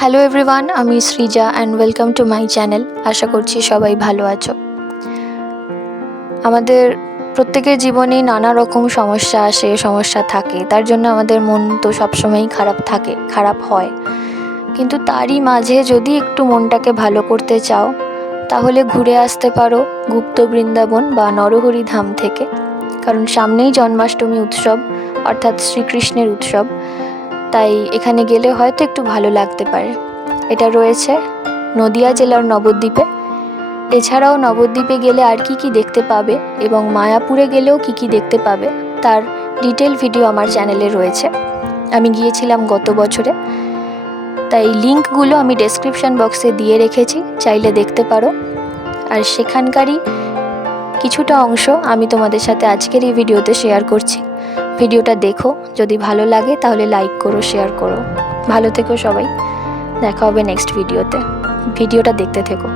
Hello everyone, আমি Srija and welcome to my channel. আশা করছি সবাই ভালো আছো। আমাদের প্রত্যেকের জীবনেই নানা রকম সমস্যা থাকে, তার জন্য আমাদের মন তো সবসময়ই খারাপ হয়। কিন্তু তারই মাঝে যদি একটু মনটাকে ভালো করতে চাও, তাহলে ঘুরে আসতে পারো গুপ্ত বৃন্দাবন বা নরহরি ধাম থেকে। কারণ সামনেই জন্মাষ্টমী উৎসব, অর্থাৎ শ্রীকৃষ্ণের উৎসব। তাই এখানে গেলে হয়তো একটু ভালো লাগতে পারে। এটা রয়েছে নদিয়া জেলার নবদ্বীপে। এছাড়াও নবদ্বীপে গেলে আর কি দেখতে পাবে এবং মায়াপুরে গেলেও কি দেখতে পাবে তার ডিটেল ভিডিও আমার চ্যানেলে রয়েছে। আমি গিয়েছিলাম গত বছরে, তাই লিঙ্কগুলো আমি ডেসক্রিপশন বক্সে দিয়ে রেখেছি, চাইলে দেখতে পারো। আর সেখানকারই কিছুটা অংশ আমি তোমাদের সাথে আজকের এই ভিডিওতে শেয়ার করছি। ভিডিওটা দেখো, যদি ভালো লাগে তাহলে লাইক করো, শেয়ার করো। ভালো থেকো সবাই, দেখা হবে নেক্সট ভিডিওতে। ভিডিওটা দেখতে থেকো।